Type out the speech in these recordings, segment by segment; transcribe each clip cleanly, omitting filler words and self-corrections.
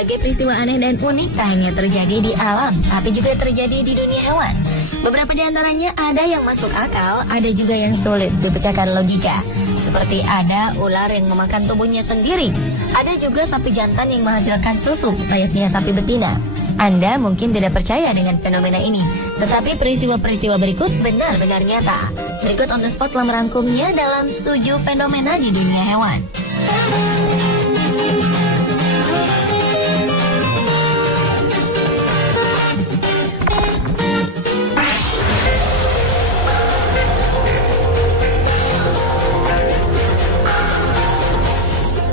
Berbagai peristiwa aneh dan unik tak hanya terjadi di alam, tapi juga terjadi di dunia hewan. Beberapa di antaranya ada yang masuk akal, ada juga yang sulit dipecahkan logika. Seperti ada ular yang memakan tubuhnya sendiri. Ada juga sapi jantan yang menghasilkan susu, layaknya sapi betina. Anda mungkin tidak percaya dengan fenomena ini, tetapi peristiwa-peristiwa berikut benar-benar nyata. Berikut On The Spot telah merangkumnya dalam 7 fenomena di dunia hewan.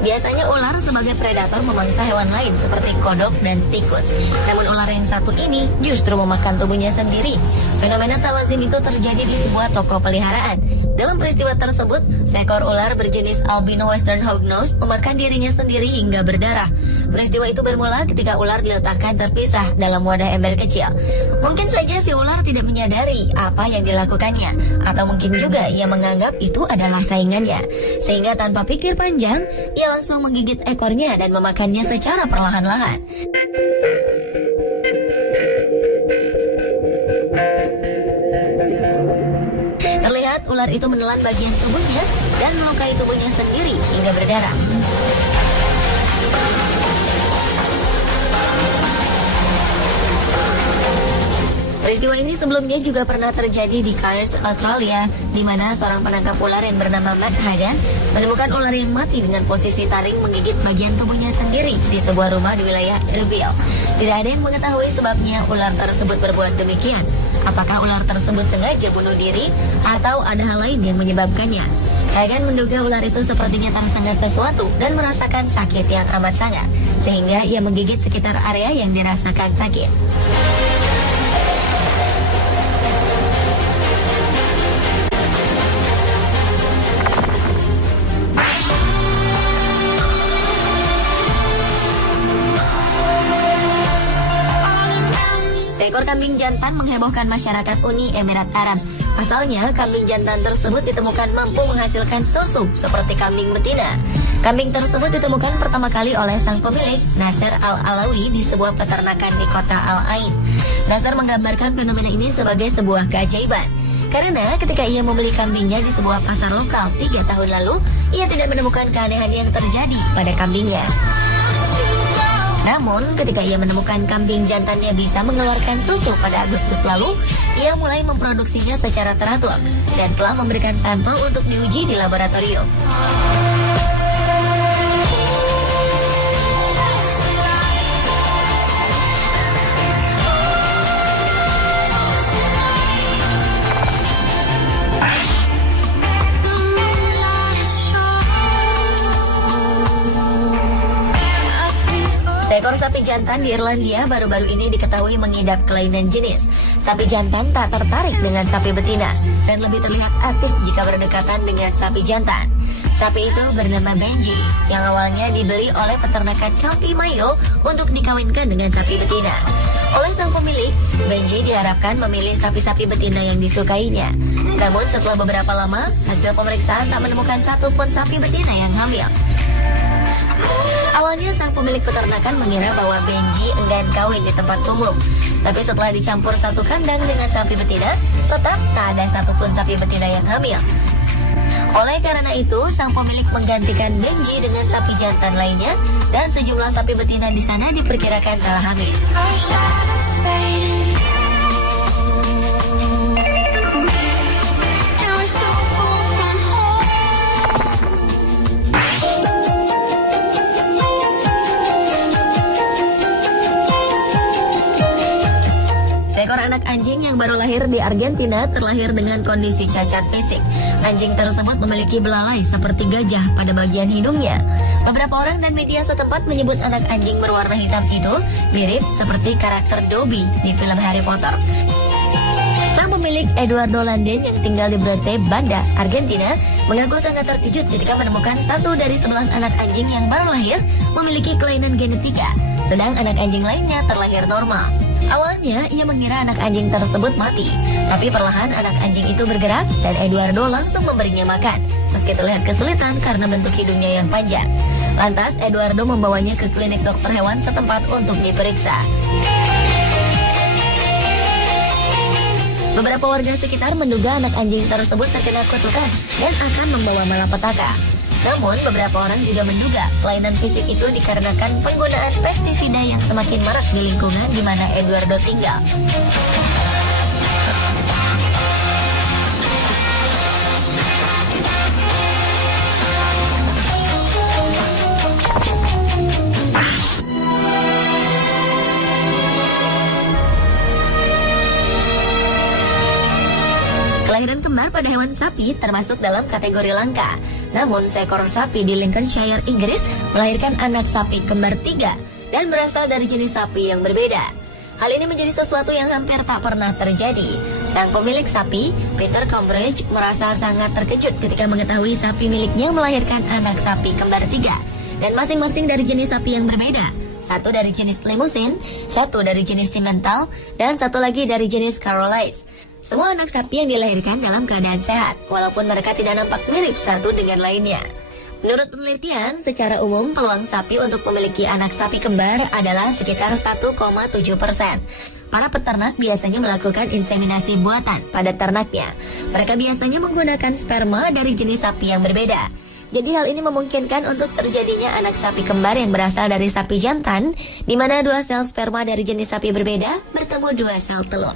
Biasanya ular sebagai predator memangsa hewan lain seperti kodok dan tikus. Namun ular yang satu ini justru memakan tubuhnya sendiri. Fenomena tak lazim itu terjadi di sebuah toko peliharaan. Dalam peristiwa tersebut, seekor ular berjenis albino western hognose memakan dirinya sendiri hingga berdarah. Peristiwa itu bermula ketika ular diletakkan terpisah dalam wadah ember kecil. Mungkin saja si ular tidak menyadari apa yang dilakukannya, atau mungkin juga ia menganggap itu adalah saingannya. Sehingga tanpa pikir panjang, ia langsung menggigit ekornya dan memakannya secara perlahan-lahan. Terlihat ular itu menelan bagian tubuhnya dan melukai tubuhnya sendiri hingga berdarah. Peristiwa ini sebelumnya juga pernah terjadi di Cairns, Australia, di mana seorang penangkap ular yang bernama Matt Hagan menemukan ular yang mati dengan posisi taring menggigit bagian tubuhnya sendiri di sebuah rumah di wilayah Irvine. Tidak ada yang mengetahui sebabnya ular tersebut berbuat demikian. Apakah ular tersebut sengaja bunuh diri atau ada hal lain yang menyebabkannya? Hagan menduga ular itu sepertinya tersengat sesuatu dan merasakan sakit yang amat sangat, sehingga ia menggigit sekitar area yang dirasakan sakit. Seekor kambing jantan menghebohkan masyarakat Uni Emirat Arab. Pasalnya, kambing jantan tersebut ditemukan mampu menghasilkan susu seperti kambing betina. Kambing tersebut ditemukan pertama kali oleh sang pemilik, Nasser Al-Alawi, di sebuah peternakan di kota Al-Ain. Nasser menggambarkan fenomena ini sebagai sebuah keajaiban. Karena ketika ia membeli kambingnya di sebuah pasar lokal 3 tahun lalu, ia tidak menemukan keanehan yang terjadi pada kambingnya. Namun, ketika ia menemukan kambing jantannya bisa mengeluarkan susu pada Agustus lalu, ia mulai memproduksinya secara teratur dan telah memberikan sampel untuk diuji di laboratorium. Seekor sapi jantan di Irlandia baru-baru ini diketahui mengidap kelainan jenis. Sapi jantan tak tertarik dengan sapi betina dan lebih terlihat aktif jika berdekatan dengan sapi jantan. Sapi itu bernama Benji, yang awalnya dibeli oleh peternakan County Mayo untuk dikawinkan dengan sapi betina. Oleh sang pemilik, Benji diharapkan memilih sapi-sapi betina yang disukainya. Namun setelah beberapa lama, hasil pemeriksaan tak menemukan satupun sapi betina yang hamil. Awalnya sang pemilik peternakan mengira bahwa Benji enggan kawin di tempat umum. Tapi setelah dicampur satu kandang dengan sapi betina, tetap tak ada satupun sapi betina yang hamil. Oleh karena itu, sang pemilik menggantikan Benji dengan sapi jantan lainnya, dan sejumlah sapi betina di sana diperkirakan telah hamil. Seekor anak anjing yang baru lahir di Argentina terlahir dengan kondisi cacat fisik. Anjing tersebut memiliki belalai seperti gajah pada bagian hidungnya. Beberapa orang dan media setempat menyebut anak anjing berwarna hitam itu mirip seperti karakter Dobby di film Harry Potter. Sang pemilik Eduardo Landen yang tinggal di Brote Banda, Argentina, mengaku sangat terkejut ketika menemukan 1 dari 11 anak anjing yang baru lahir memiliki kelainan genetika, sedang anak anjing lainnya terlahir normal. Awalnya, ia mengira anak anjing tersebut mati, tapi perlahan anak anjing itu bergerak dan Eduardo langsung memberinya makan, meski terlihat kesulitan karena bentuk hidungnya yang panjang. Lantas, Eduardo membawanya ke klinik dokter hewan setempat untuk diperiksa. Beberapa warga sekitar menduga anak anjing tersebut terkena kutukan dan akan membawa malapetaka. Namun, beberapa orang juga menduga kelainan fisik itu dikarenakan penggunaan pestisida yang semakin marak di lingkungan di mana Eduardo tinggal. Kelahiran kembar pada hewan sapi termasuk dalam kategori langka. Namun, seekor sapi di Lincolnshire, Inggris melahirkan anak sapi kembar 3 dan berasal dari jenis sapi yang berbeda. Hal ini menjadi sesuatu yang hampir tak pernah terjadi. Sang pemilik sapi, Peter Cambridge, merasa sangat terkejut ketika mengetahui sapi miliknya melahirkan anak sapi kembar 3 dan masing-masing dari jenis sapi yang berbeda. Satu dari jenis Limousin, satu dari jenis Simmental, dan satu lagi dari jenis Charolais. Semua anak sapi yang dilahirkan dalam keadaan sehat, walaupun mereka tidak nampak mirip satu dengan lainnya. Menurut penelitian, secara umum peluang sapi untuk memiliki anak sapi kembar adalah sekitar 1,7%. Para peternak biasanya melakukan inseminasi buatan pada ternaknya. Mereka biasanya menggunakan sperma dari jenis sapi yang berbeda. Jadi hal ini memungkinkan untuk terjadinya anak sapi kembar yang berasal dari sapi jantan, di mana 2 sel sperma dari jenis sapi berbeda bertemu 2 sel telur.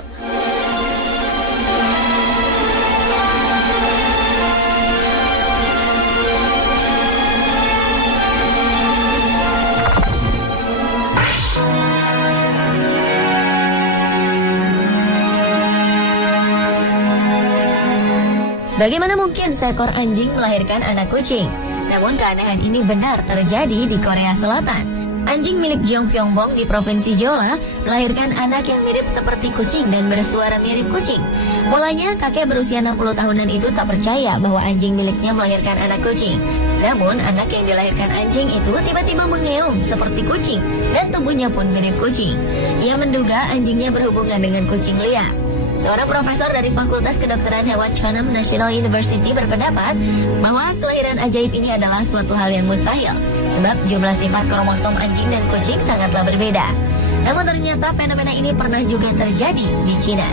Bagaimana mungkin seekor anjing melahirkan anak kucing? Namun keanehan ini benar terjadi di Korea Selatan. Anjing milik Jeong Pyeongbong di Provinsi Jeolla melahirkan anak yang mirip seperti kucing dan bersuara mirip kucing. Mulanya kakek berusia 60 tahunan itu tak percaya bahwa anjing miliknya melahirkan anak kucing. Namun anak yang dilahirkan anjing itu tiba-tiba mengeong seperti kucing dan tubuhnya pun mirip kucing. Ia menduga anjingnya berhubungan dengan kucing liar. Seorang profesor dari Fakultas Kedokteran Hewan Cheonam National University berpendapat bahwa kelahiran ajaib ini adalah suatu hal yang mustahil, sebab jumlah sifat kromosom anjing dan kucing sangatlah berbeda. Namun ternyata fenomena ini pernah juga terjadi di Cina.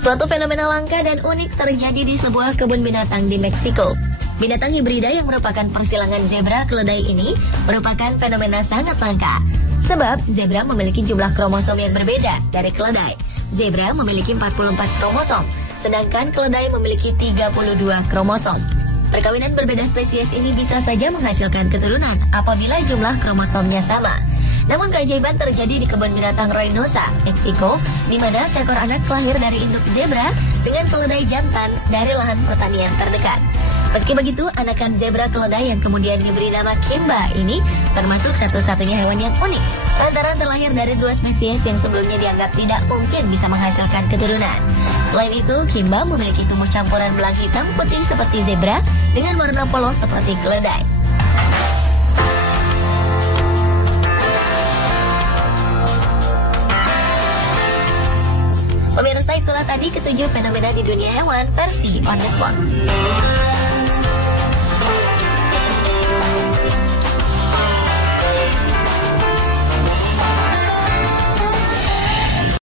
Suatu fenomena langka dan unik terjadi di sebuah kebun binatang di Meksiko. Binatang hibrida yang merupakan persilangan zebra keledai ini merupakan fenomena sangat langka. Sebab zebra memiliki jumlah kromosom yang berbeda dari keledai. Zebra memiliki 44 kromosom, sedangkan keledai memiliki 32 kromosom. Perkawinan berbeda spesies ini bisa saja menghasilkan keturunan apabila jumlah kromosomnya sama. Namun keajaiban terjadi di kebun binatang Reynosa, Meksiko, di mana seekor anak lahir dari induk zebra dengan keledai jantan dari lahan pertanian terdekat. Meski begitu, anakan zebra keledai yang kemudian diberi nama Kimba ini termasuk satu-satunya hewan yang unik, lantaran terlahir dari 2 spesies yang sebelumnya dianggap tidak mungkin bisa menghasilkan keturunan. Selain itu, Kimba memiliki tubuh campuran belang hitam putih seperti zebra dengan warna polos seperti keledai. Pemirsa, itulah tadi ketujuh fenomena di dunia hewan versi On The Spot.